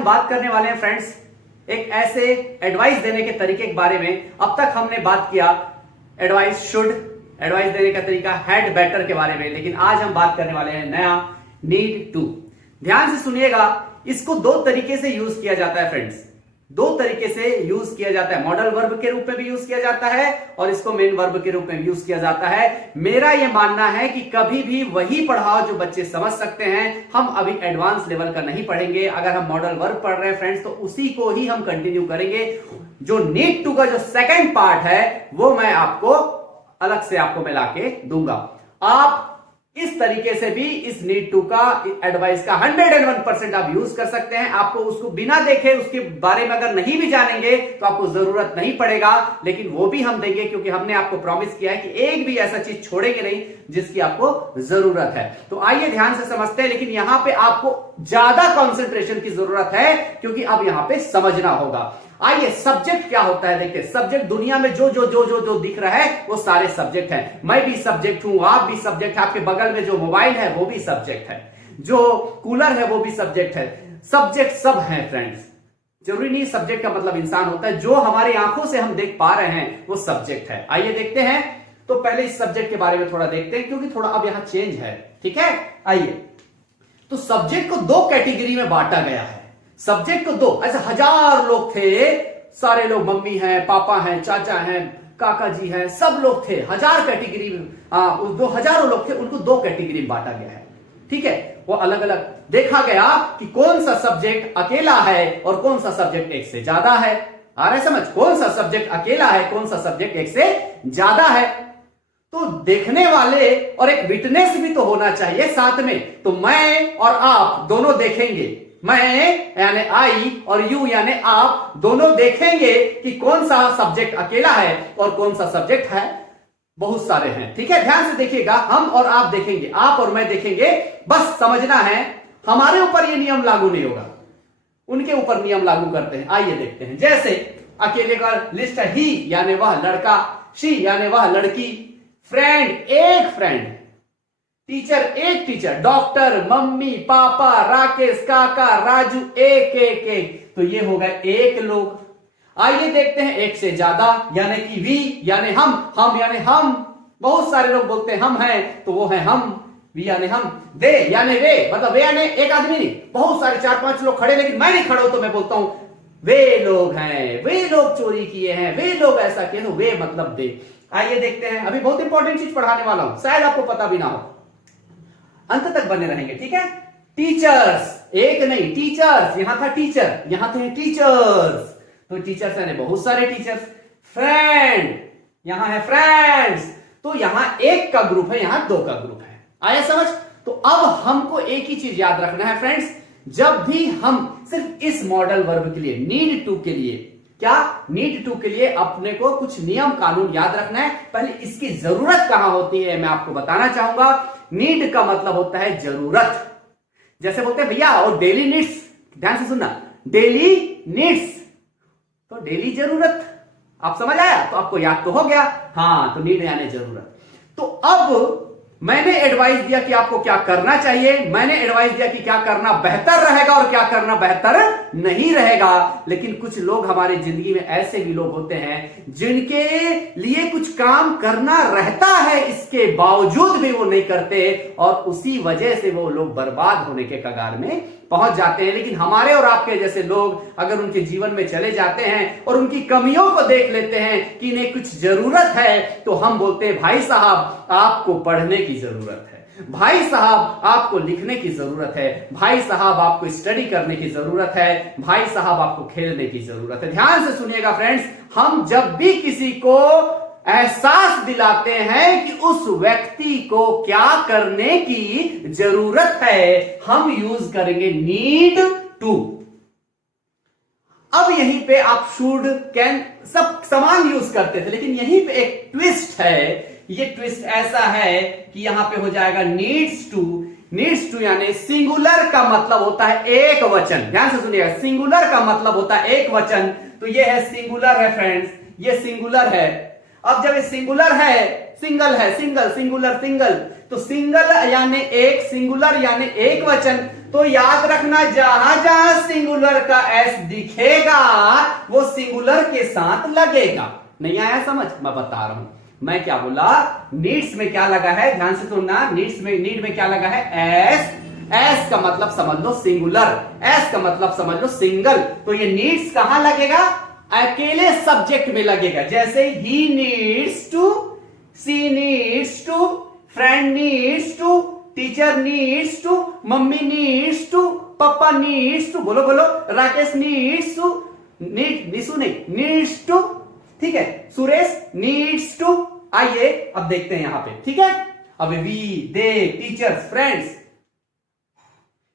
हम बात करने वाले हैं फ्रेंड्स एक ऐसे एडवाइस देने के तरीके के बारे में। अब तक हमने बात किया एडवाइस देने का तरीका, हैड बेटर के बारे में, लेकिन आज हम बात करने वाले हैं नया नीड टू। ध्यान से सुनिएगा, इसको दो तरीके से यूज किया जाता है फ्रेंड्स, दो तरीके से यूज किया जाता है। मॉडल वर्ब के रूप में भी यूज किया जाता है और इसको मेन वर्ब के रूप में यूज किया जाता है। मेरा यह मानना है कि कभी भी वही पढ़ाओ जो बच्चे समझ सकते हैं। हम अभी एडवांस लेवल का नहीं पढ़ेंगे। अगर हम मॉडल वर्ब पढ़ रहे हैं फ्रेंड्स तो उसी को ही हम कंटिन्यू करेंगे। जो नीड टू का जो सेकेंड पार्ट है वो मैं आपको अलग से आपको मिला के दूंगा। आप इस तरीके से भी इस नीड टू का एडवाइस का 101% आप यूज कर सकते हैं। आपको उसको बिना देखे उसके बारे में अगर नहीं भी जानेंगे तो आपको जरूरत नहीं पड़ेगा, लेकिन वो भी हम देंगे क्योंकि हमने आपको प्रॉमिस किया है कि एक भी ऐसा चीज छोड़ेंगे नहीं जिसकी आपको जरूरत है। तो आइए ध्यान से समझते हैं, लेकिन यहां पे आपको ज्यादा कंसंट्रेशन की जरूरत है क्योंकि अब यहां पे समझना होगा। आइए सब्जेक्ट क्या होता है देखते हैं। सब्जेक्ट दुनिया में जो जो जो जो जो दिख रहा है वो सारे सब्जेक्ट हैं। मैं भी सब्जेक्ट हूं, आप भी सब्जेक्ट है, आपके बगल में जो मोबाइल है वो भी सब्जेक्ट है, जो कूलर है वो भी सब्जेक्ट है। सब्जेक्ट सब हैं फ्रेंड्स। जरूरी नहीं सब्जेक्ट का मतलब इंसान होता है, जो हमारी आंखों से हम देख पा रहे हैं वो सब्जेक्ट है। आइए देखते हैं। तो पहले इस सब्जेक्ट के बारे में थोड़ा देखते हैं क्योंकि थोड़ा अब यहां चेंज है, ठीक है। आइए, तो सब्जेक्ट को दो कैटेगरी में बांटा गया है। सब्जेक्ट को दो, ऐसे 1000 लोग थे, सारे लोग मम्मी हैं, पापा हैं, चाचा हैं, काका जी हैं, सब लोग थे। 1000 कैटेगरी में, दो हजारों लोग थे, उनको दो कैटेगरी में बांटा गया है, ठीक है। वो अलग अलग देखा गया कि कौन सा सब्जेक्ट अकेला है और कौन सा सब्जेक्ट एक से ज्यादा है। आ रहा है समझ, कौन सा सब्जेक्ट अकेला है, कौन सा सब्जेक्ट एक से ज्यादा है। तो देखने वाले और एक विटनेस भी तो होना चाहिए साथ में। तो मैं और आप दोनों देखेंगे, मैं यानी आई और यू यानी आप दोनों देखेंगे कि कौन सा सब्जेक्ट अकेला है और कौन सा सब्जेक्ट है बहुत सारे हैं, ठीक है। ध्यान से देखिएगा, हम और आप देखेंगे, आप और मैं देखेंगे। बस समझना है हमारे ऊपर ये नियम लागू नहीं होगा, उनके ऊपर नियम लागू करते हैं। आइए देखते हैं। जैसे अकेले का लिस्ट है, ही यानी वह लड़का, शी यानी वह लड़की, फ्रेंड एक फ्रेंड, टीचर एक टीचर, डॉक्टर, मम्मी, पापा, राकेश, काका, राजू, एक एक एक। तो ये हो गए एक लोग। आइए देखते हैं एक से ज्यादा यानी कि वी यानी हम यानी हम। बहुत सारे लोग बोलते हैं हम हैं, तो वो है हम। वी यानी हम, दे यानी वे, मतलब वे यानी एक आदमी नहीं, बहुत सारे 4-5 लोग खड़े, लेकिन मैं नहीं खड़ा हूं तो मैं बोलता हूं वे लोग हैं, वे लोग चोरी किए हैं, वे लोग ऐसा किए, तो वे मतलब दे। आइए देखते हैं। अभी बहुत इंपॉर्टेंट चीज पढ़ाने वाला हूं, शायद आपको पता भी ना हो, अंत तक बने रहेंगे, ठीक है। टीचर्स एक नहीं, टीचर्स, यहां था टीचर, यहां थे टीचर्स, तो टीचर्स यानी बहुत सारे टीचर्स। फ्रेंड यहां है फ्रेंड्स, तो यहां एक का ग्रुप है, यहां दो का ग्रुप है। आया समझ। तो अब हमको एक ही चीज याद रखना है फ्रेंड्स, जब भी हम सिर्फ इस मॉडल वर्ब के लिए, नीड टू के लिए, क्या नीड टू के लिए अपने को कुछ नियम कानून याद रखना है। पहले इसकी जरूरत कहां होती है मैं आपको बताना चाहूंगा। नीड का मतलब होता है जरूरत। जैसे बोलते हैं भैया और डेली नीड्स, ध्यान से सुनना, डेली नीड्स तो डेली जरूरत। आप समझ आया, तो आपको याद तो हो गया। हाँ, तो नीड यानी जरूरत। तो अब मैंने एडवाइस दिया कि आपको क्या करना चाहिए, मैंने एडवाइस दिया कि क्या करना बेहतर रहेगा और क्या करना बेहतर नहीं रहेगा। लेकिन कुछ लोग हमारी जिंदगी में ऐसे भी लोग होते हैं जिनके लिए कुछ काम करना रहता है, इसके बावजूद भी वो नहीं करते और उसी वजह से वो लोग बर्बाद होने के कगार में पहुंच जाते हैं। लेकिन हमारे और आपके जैसे लोग अगर उनके जीवन में चले जाते हैं और उनकी कमियों को देख लेते हैं कि इन्हें कुछ जरूरत है, तो हम बोलते हैं भाई साहब आपको पढ़ने की जरूरत है, भाई साहब आपको लिखने की जरूरत है, भाई साहब आपको स्टडी करने की जरूरत है, भाई साहब आपको खेलने की जरूरत है। ध्यान से सुनिएगा फ्रेंड्स, हम जब भी किसी को एहसास दिलाते हैं कि उस व्यक्ति को क्या करने की जरूरत है, हम यूज करेंगे नीड टू। अब यहीं पे आप शुड, कैन सब समान यूज करते थे, लेकिन यहीं पे एक ट्विस्ट है। ये ट्विस्ट ऐसा है कि यहां पे हो जाएगा नीड्स टू। नीड्स टू यानी सिंगुलर का मतलब होता है एक वचन। ध्यान से सुनिएगा, सिंगुलर का मतलब होता है एक वचन। तो ये है सिंगुलर है फ्रेंड्स, ये सिंगुलर है। अब जब ये सिंगुलर है, सिंगल, सिंगुलर, सिंगल, तो सिंगल यानी एक, सिंगुलर यानी एक वचन। तो याद रखना जहां जहां सिंगुलर का एस दिखेगा वो सिंगुलर के साथ लगेगा। नहीं आया समझ? मैं बता रहा हूं। मैं क्या बोला, नीड्स में क्या लगा है, ध्यान से सुनना, नीड्स में, नीड में क्या लगा है, एस। एस का मतलब समझ लो सिंगुलर, एस का मतलब समझ लो सिंगल। तो ये नीड्स कहां लगेगा, अकेले सब्जेक्ट में लगेगा। जैसे he needs to, she needs to, friend needs to, teacher needs to, mummy needs to, papa needs to, बोलो बोलो, Rakesh needs to, need, Nishu नहीं, नीड्स टू, ठीक है, सुरेश नीड्स टू। आइए अब देखते हैं यहां पे, ठीक है। अब वी, दे, टीचर्स, फ्रेंड्स,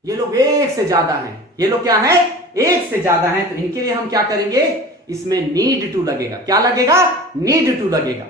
ये लोग एक से ज्यादा हैं। ये लोग क्या है, एक से ज्यादा हैं। तो इनके लिए हम क्या करेंगे, इसमें नीड टू लगेगा। क्या लगेगा, नीड टू लगेगा।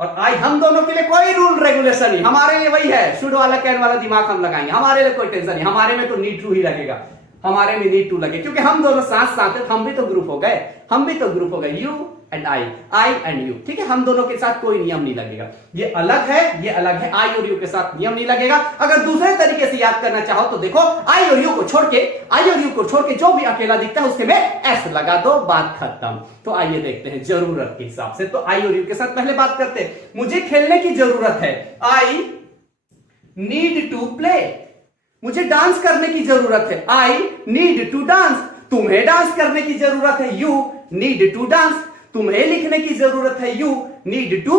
और आई हम दोनों के लिए कोई रूल रेगुलेशन नहीं, हमारे लिए वही है, शुड वाला कैन वाला दिमाग हम लगाएंगे, हमारे लिए कोई टेंशन नहीं। हमारे में तो नीड टू ही लगेगा, हमारे में नीड टू लगे, क्योंकि हम दोनों साथ साथ हैं। हम भी तो ग्रुप हो गए, हम भी तो ग्रुप हो गए, you and I and you, ठीक है। हम दोनों के साथ कोई नियम नहीं लगेगा। ये अलग है, ये अलग है। आई और यू के साथ नियम नहीं लगेगा। अगर दूसरे तरीके से याद करना चाहो तो देखो, आई और यू को छोड़ के, आई और यू को छोड़ के जो भी अकेला दिखता है उसके में एस लगा दो, बात खत्म। तो आइए देखते हैं जरूरत के हिसाब से। तो आई और यू के साथ पहले बात करते हैं। मुझे खेलने की जरूरत है, आई नीड टू प्ले। मुझे डांस करने की जरूरत है, आई नीड टू डांस। तुम्हें डांस करने की जरूरत है, यू नीड टू डांस। तुम्हें लिखने की जरूरत है, यू नीड टू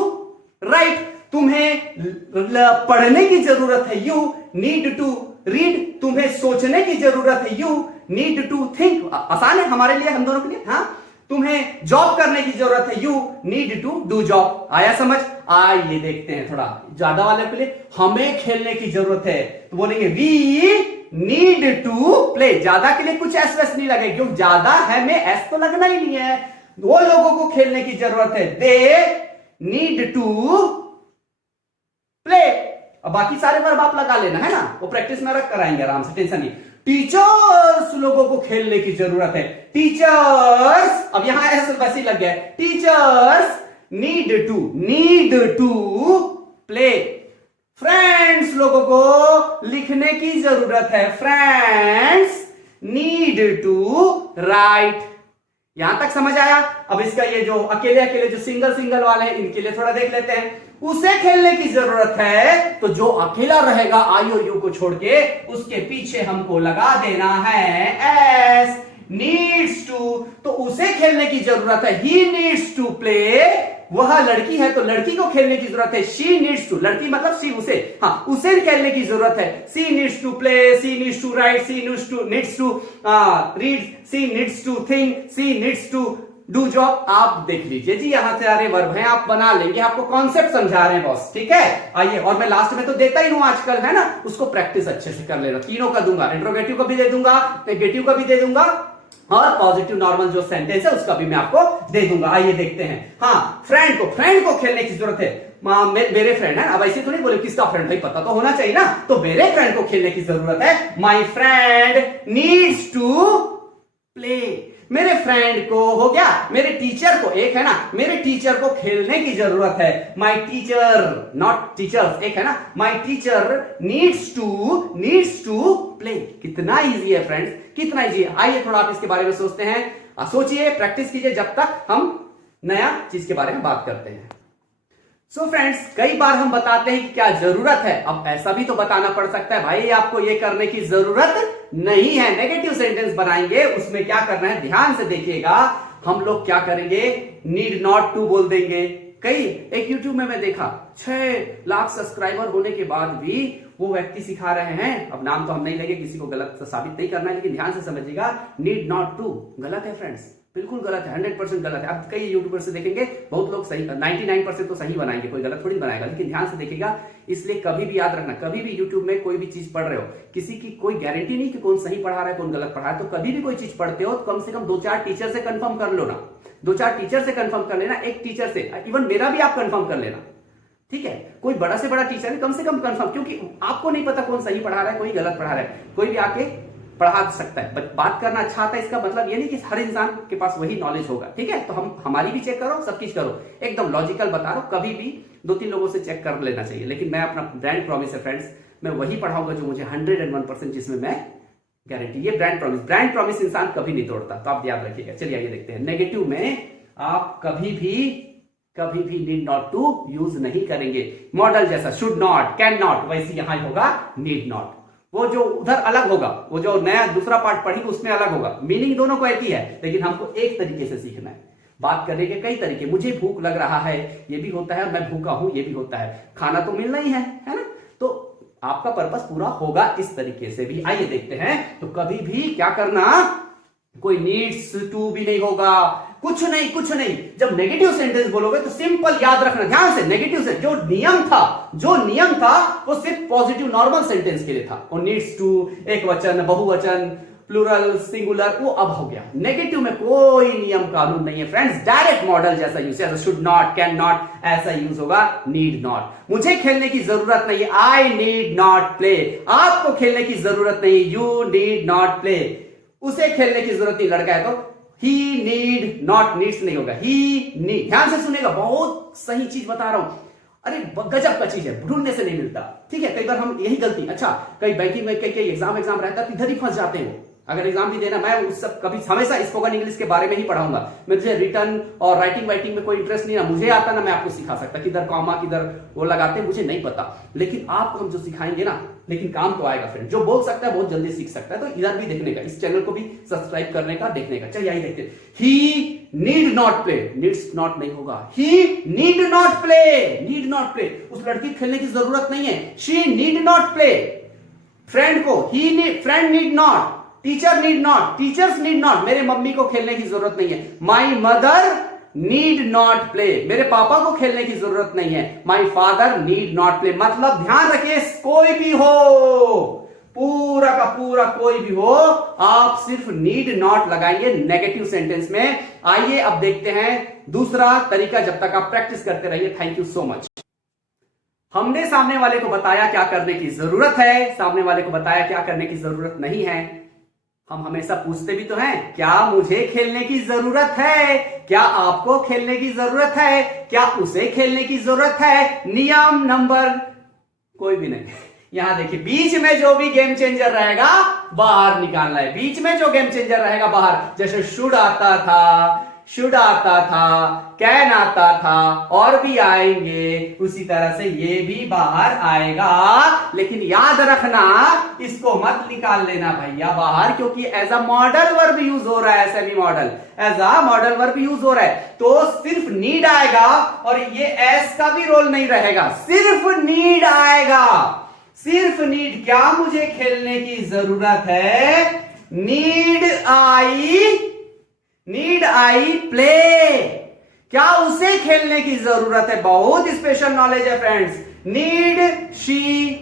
राइट। तुम्हें पढ़ने की जरूरत है, यू नीड टू रीड। तुम्हें सोचने की जरूरत है, यू नीड टू थिंक। आसान है हमारे लिए, हम दोनों के लिए। हाँ, तुम्हें जॉब करने की जरूरत है, you need to do job. आया समझ? आइए देखते हैं थोड़ा ज्यादा वाले के लिए। हमें खेलने की जरूरत है तो बोलेंगे वी नीड टू प्ले। ज्यादा के लिए कुछ एस वेस नहीं लगेगा, क्योंकि ज्यादा है में एस तो लगना ही नहीं है। वो लोगों को खेलने की जरूरत है, दे नीड टू प्ले। अब बाकी सारे वर्ब आप लगा लेना है ना, वो प्रैक्टिस में रख कराएंगे आराम से, टेंशन नहीं। टीचर्स लोगों को खेलने की जरूरत है, टीचर्स। अब यहां ऐसे वैसे ही लग गया, teachers need to play. Friends लोगों को लिखने की जरूरत है, फ्रेंड्स नीड टू राइट। यहां तक समझ आया? अब इसका ये जो अकेले अकेले जो सिंगल सिंगल वाले हैं, इनके लिए थोड़ा देख लेते हैं। उसे खेलने की जरूरत है, तो जो अकेला रहेगा आई और यू को छोड़ के, उसके पीछे हमको लगा देना है एस। नीड्स टू, तो उसे खेलने की जरूरत है, ही नीड्स टू प्ले। वह लड़की है तो लड़की को खेलने की जरूरत है, शी नीड्स टू। लड़की मतलब सी, उसे, हाँ, उसे खेलने की जरूरत है। She needs to play, she needs to write, she needs to read, she needs to think, she needs to do job. आप देख लीजिए जी, यहां से सारे वर्ब हैं, आप बना लेंगे। आपको कॉन्सेप्ट समझा रहे हैं बॉस, ठीक है। आइए, और मैं लास्ट में तो देता ही हूं आजकल, है ना, उसको प्रैक्टिस अच्छे से कर लेना। तीनों का दूंगा, इंट्रोगेटिव का भी दे दूंगा, नेगेटिव का भी दे दूंगा, और पॉजिटिव नॉर्मल जो सेंटेंस है उसका भी मैं आपको दे दूंगा। आइए देखते हैं। हाँ, फ्रेंड को खेलने की जरूरत है। मेरे फ्रेंड है, अब ऐसे तो नहीं बोले किसका फ्रेंड, भाई पता तो होना चाहिए ना। तो मेरे फ्रेंड को खेलने की जरूरत है, my friend needs to play. मेरे फ्रेंड को हो गया, मेरे टीचर को, एक है ना, मेरे टीचर को खेलने की जरूरत है, माई टीचर, नॉट टीचर्स, एक है ना, my teacher needs to play. कितना इजी है फ्रेंड्स, कितना इजी है। आइए थोड़ा आप इसके बारे में सोचते हैं, सोचिए, प्रैक्टिस कीजिए, जब तक हम नया चीज के बारे में बात करते हैं। सो फ्रेंड्स, कई बार हम बताते हैं कि क्या जरूरत है। अब ऐसा भी तो बताना पड़ सकता है, भाई आपको ये करने की जरूरत नहीं है। नेगेटिव सेंटेंस बनाएंगे, उसमें क्या करना है, ध्यान से देखिएगा। हम लोग क्या करेंगे, नीड नॉट टू बोल देंगे। कई एक यूट्यूब में मैं देखा, 6 लाख सब्सक्राइबर होने के बाद भी वो व्यक्ति सिखा रहे हैं, अब नाम तो हम नहीं लेंगे, किसी को गलत साबित नहीं करना है, लेकिन ध्यान से समझिएगा, नीड नॉट टू गलत है फ्रेंड्स, बिल्कुल गलत है, 100% गलत है। अब कई यूट्यूबर से देखेंगे, बहुत लोग सही, 99% तो सही बनाएंगे, कोई गलत थोड़ी बनाएगा, लेकिन ध्यान से देखिएगा। इसलिए कभी भी याद रखना, कभी भी यूट्यूब में कोई भी चीज पढ़ रहे हो, किसी की कोई गारंटी नहीं कि कौन सही पढ़ा रहा है कौन गलत पढ़ा रहा है। तो कभी भी कोई चीज पढ़ते हो तो कम से कम 2-4 टीचर से कंफर्म कर लो ना, 2-4 टीचर से कंफर्म कर लेना, एक टीचर से, इवन मेरा भी आप कंफर्म कर लेना, ठीक है। कोई बड़ा से बड़ा टीचर है, कम से कम कंफर्म, क्योंकि आपको नहीं पता कौन सही पढ़ा रहा है कोई गलत पढ़ा रहा है, कोई भी आके पढ़ा सकता है। बात करना अच्छा आता है, इसका मतलब ये नहीं कि हर इंसान के पास वही नॉलेज होगा, ठीक है। तो हम हमारी भी चेक करो, सब चीज करो, एकदम लॉजिकल बता रहा हूं, कभी भी 2-3 लोगों से चेक कर लेना चाहिए। लेकिन मैं अपना ब्रांड प्रॉमिस है फ्रेंड्स, मैं वही पढ़ाऊंगा जो मुझे 101% जिसमें मैं गारंटी। ये ब्रांड प्रॉमिस इंसान कभी नहीं तोड़ता, तो आप याद रखिएगा। चलिए आइए देखते हैं। नेगेटिव में आप कभी भी नीड नॉट टू यूज नहीं करेंगे। मॉडल जैसा शुड नॉट, कैन नॉट, वैसे यहां होगा नीड नॉट। वो जो उधर अलग होगा, वो जो नया दूसरा पार्ट पढ़ेंगे उसमें अलग होगा। मीनिंग दोनों को एक ही है, लेकिन हमको एक तरीके से सीखना है। बात करने के कई तरीके, मुझे भूख लग रहा है ये भी होता है, मैं भूखा हूं ये भी होता है, खाना तो मिलना ही है ना। तो आपका पर्पस पूरा होगा इस तरीके से भी। आइए देखते हैं। तो कभी भी क्या करना, कोई नीड्स टू भी नहीं होगा, कुछ नहीं। जब नेगेटिव सेंटेंस बोलोगे तो सिंपल याद रखना ध्यान से, नेगेटिव से जो नियम था वो सिर्फ पॉजिटिव नॉर्मल सेंटेंस के लिए था। वो नीड्स टू, एक वचन, बहुवचन, प्लूरल, सिंगुलर, वो अब हो गया। नेगेटिव में कोई नियम कानून नहीं है फ्रेंड्स। डायरेक्ट मॉडल जैसा यूज है, शुड नॉट, कैन नॉट, ऐसा यूज होगा। नीड नॉट, मुझे खेलने की जरूरत नहीं है, आई नीड नॉट प्ले। आपको खेलने की जरूरत नहीं, यू नीड नॉट प्ले। उसे खेलने की जरूरत नहीं, लड़का है तो ही नीड नॉट, नीड्स नहीं होगा, ही नीड। ध्यान से सुनेगा, बहुत सही चीज बता रहा हूं। अरे गजब का चीज है, ढूंढने से नहीं मिलता। ठीक है, कई बार हम यही गलती, अच्छा कई बैंकिंग में कई एग्जाम रहता है तो इधर ही फंस जाते हैं। अगर एग्जाम भी देना, मैं उस सब कभी हमेशा स्पोकन इंग्लिश के बारे में ही पढ़ाऊंगा। मुझे रिटर्न और राइटिंग में कोई इंटरेस्ट नहीं है, मुझे आता ना मैं आपको सिखा सकता, किधर कॉमा किधर वो लगाते हैं मुझे नहीं पता, लेकिन आपको हम जो सिखाएंगे ना, लेकिन काम तो आएगा फ्रेंड। जो बोल सकता है बहुत जल्दी सीख सकता है। तो इधर भी देखने का, इस चैनल को भी सब्सक्राइब करने का, देखने का। चलिए यही देखते हैं। He need not play, needs not नहीं होगा, he need not play, need not play. उस लड़की को खेलने की जरूरत नहीं है, she need not play. Friend को friend need not, teacher need not, teachers need not, मेरे मम्मी को खेलने की जरूरत नहीं है। My mother need not play, मेरे पापा को खेलने की जरूरत नहीं है। My father need not play. मतलब ध्यान रखिए, कोई भी हो, पूरा का पूरा कोई भी हो, आप सिर्फ नीड नॉट लगाएंगे नेगेटिव सेंटेंस में। आइए अब देखते हैं दूसरा तरीका, जब तक आप प्रैक्टिस करते रहिए। Thank you so much. हमने सामने वाले को बताया क्या करने की जरूरत है, सामने वाले को बताया क्या करने की जरूरत नहीं है। हम हमेशा पूछते भी तो हैं, क्या मुझे खेलने की जरूरत है, क्या आपको खेलने की जरूरत है, क्या उसे खेलने की जरूरत है। नियम नंबर कोई भी नहीं। यहां देखिए, बीच में जो भी गेम चेंजर रहेगा बाहर निकालना है। बीच में जो गेम चेंजर रहेगा बाहर, जैसे शुड आता था, कैन आता था, और भी आएंगे, उसी तरह से ये भी बाहर आएगा। लेकिन याद रखना, इसको मत निकाल लेना भैया बाहर, क्योंकि as a modal verb use हो रहा है, semi modal as a modal verb use हो रहा है। तो सिर्फ नीड आएगा, और ये एस का भी रोल नहीं रहेगा, सिर्फ नीड आएगा, सिर्फ नीड। क्या मुझे खेलने की जरूरत है, नीड आई प्ले। क्या उसे खेलने की जरूरत है, बहुत स्पेशल नॉलेज है फ्रेंड्स। नीड शी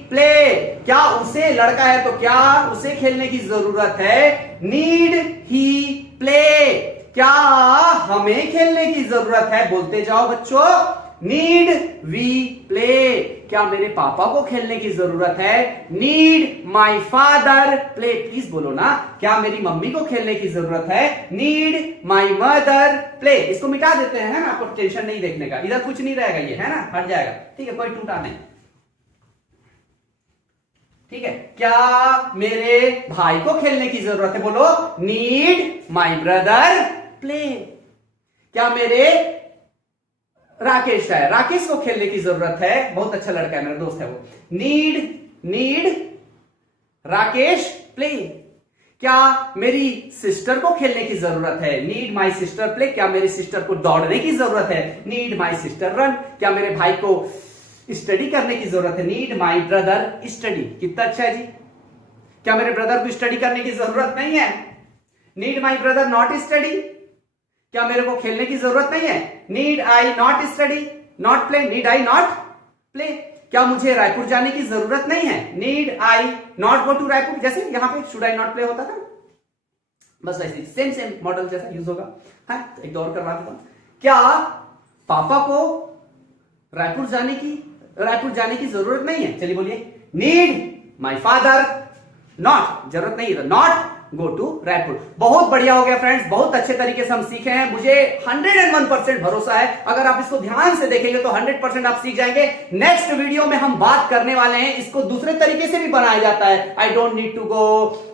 प्ले, क्या उसे, लड़का है तो क्या उसे खेलने की जरूरत है, नीड ही प्ले। क्या हमें खेलने की जरूरत है, बोलते जाओ बच्चों, नीड वी प्ले। क्या मेरे पापा को खेलने की जरूरत है, need my father play. Please बोलो ना, क्या मेरी मम्मी को खेलने की जरूरत है, नीड माई मदर प्ले। इसको मिटा देते हैं, है ना, आपको टेंशन नहीं देखने का, इधर कुछ नहीं रहेगा, ये है ना, हट जाएगा। ठीक है, कोई टूटा नहीं। ठीक है, क्या मेरे भाई को खेलने की जरूरत है, बोलो, नीड माई ब्रदर प्ले। क्या मेरे राकेश है, राकेश को खेलने की जरूरत है, बहुत अच्छा लड़का है, मेरा दोस्त है वो, नीड राकेश प्ले। क्या मेरी सिस्टर को खेलने की जरूरत है, नीड माई सिस्टर प्ले। क्या मेरी सिस्टर को दौड़ने की जरूरत है, नीड माई सिस्टर रन। क्या मेरे भाई को स्टडी करने की जरूरत है, नीड माई ब्रदर स्टडी। कितना अच्छा है जी। क्या मेरे ब्रदर को स्टडी करने की जरूरत नहीं है, need my brother not study. क्या मेरे को खेलने की जरूरत नहीं है, need I not study not play, need I not play. क्या मुझे रायपुर जाने की जरूरत नहीं है, need I not go to Raipur. जैसे यहां पे शुड आई नॉट प्ले होता था, बस ऐसे सेम मॉडल जैसा यूज होगा। हाँ, एक दो और करवा देता हूं। क्या पापा को रायपुर जाने की जरूरत नहीं है, चलिए बोलिए, नीड माई फादर नॉट, जरूरत नहीं है, नॉट गो टू रायपुर। बहुत बढ़िया हो गया फ्रेंड्स, बहुत अच्छे तरीके से हम सीखे हैं। मुझे 101% भरोसा है, अगर आप इसको ध्यान से देखेंगे तो 100% आप सीख जाएंगे। नेक्स्ट वीडियो में हम बात करने वाले हैं, इसको दूसरे तरीके से भी बनाया जाता है। I don't need to go,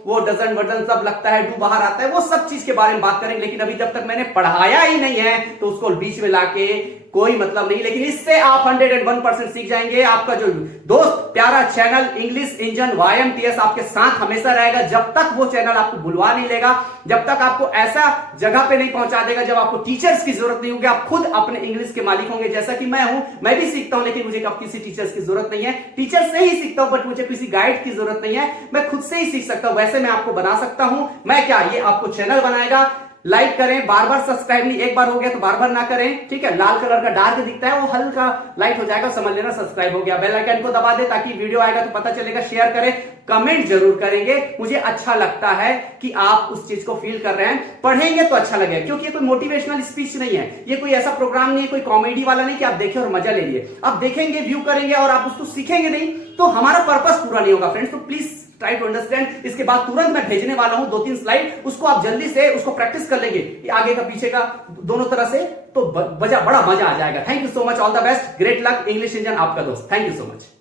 वो डजन वजन सब लगता है, डू बाहर आता है, वो सब चीज के बारे में बात करेंगे। लेकिन अभी जब तक मैंने पढ़ाया ही नहीं है तो उसको बीच में लाके कोई मतलब नहीं। लेकिन इससे आप 101% सीख जाएंगे। आपका जो दोस्त प्यारा चैनल इंग्लिश इंजन YMTS आपके साथ हमेशा रहेगा, जब तक वो चैनल आपको बुलवा नहीं लेगा, जब तक आपको ऐसा जगह पे नहीं पहुंचा देगा जब आपको टीचर्स की जरूरत नहीं होगी। आप खुद अपने इंग्लिश के मालिक होंगे, जैसा कि मैं हूं। मैं भी सीखता हूं, लेकिन मुझे कब किसी टीचर्स की जरूरत नहीं है। टीचर से ही सीखता हूं, बट मुझे किसी गाइड की जरूरत नहीं है। मैं खुद से ही सीख सकता हूं। वैसे मैं आपको बना सकता हूं। मैं क्या, ये आपको चैनल बनाएगा। लाइक करें, बार बार सब्सक्राइब नहीं, एक बार हो गया तो बार बार ना करें, ठीक है। लाल कलर का डार्क दिखता है, वो हल्का लाइट हो जाएगा, समझ लेना सब्सक्राइब हो गया। बेल आइकन को दबा दे ताकि वीडियो आएगा तो पता चलेगा। शेयर करें, कमेंट जरूर करेंगे। मुझे अच्छा लगता है कि आप उस चीज को फील कर रहे हैं। पढ़ेंगे तो अच्छा लगेगा, क्योंकि ये कोई मोटिवेशनल स्पीच नहीं है, ये कोई ऐसा प्रोग्राम नहीं है, कोई कॉमेडी वाला नहीं कि आप देखें और मजा ले लिए। आप देखेंगे, व्यू करेंगे और आप उसको सीखेंगे नहीं तो हमारा पर्पस पूरा नहीं होगा फ्रेंड्स। तो प्लीज ट्राई टू अंडरस्टैंड। इसके बाद तुरंत मैं भेजने वाला हूं 2-3 स्लाइड, उसको आप जल्दी से उसको प्रैक्टिस कर लेंगे, आगे का पीछे का दोनों तरह से, तो बड़ा मजा आ जाएगा। Thank you so much, all the best, great luck. English engine आपका दोस्त। Thank you so much.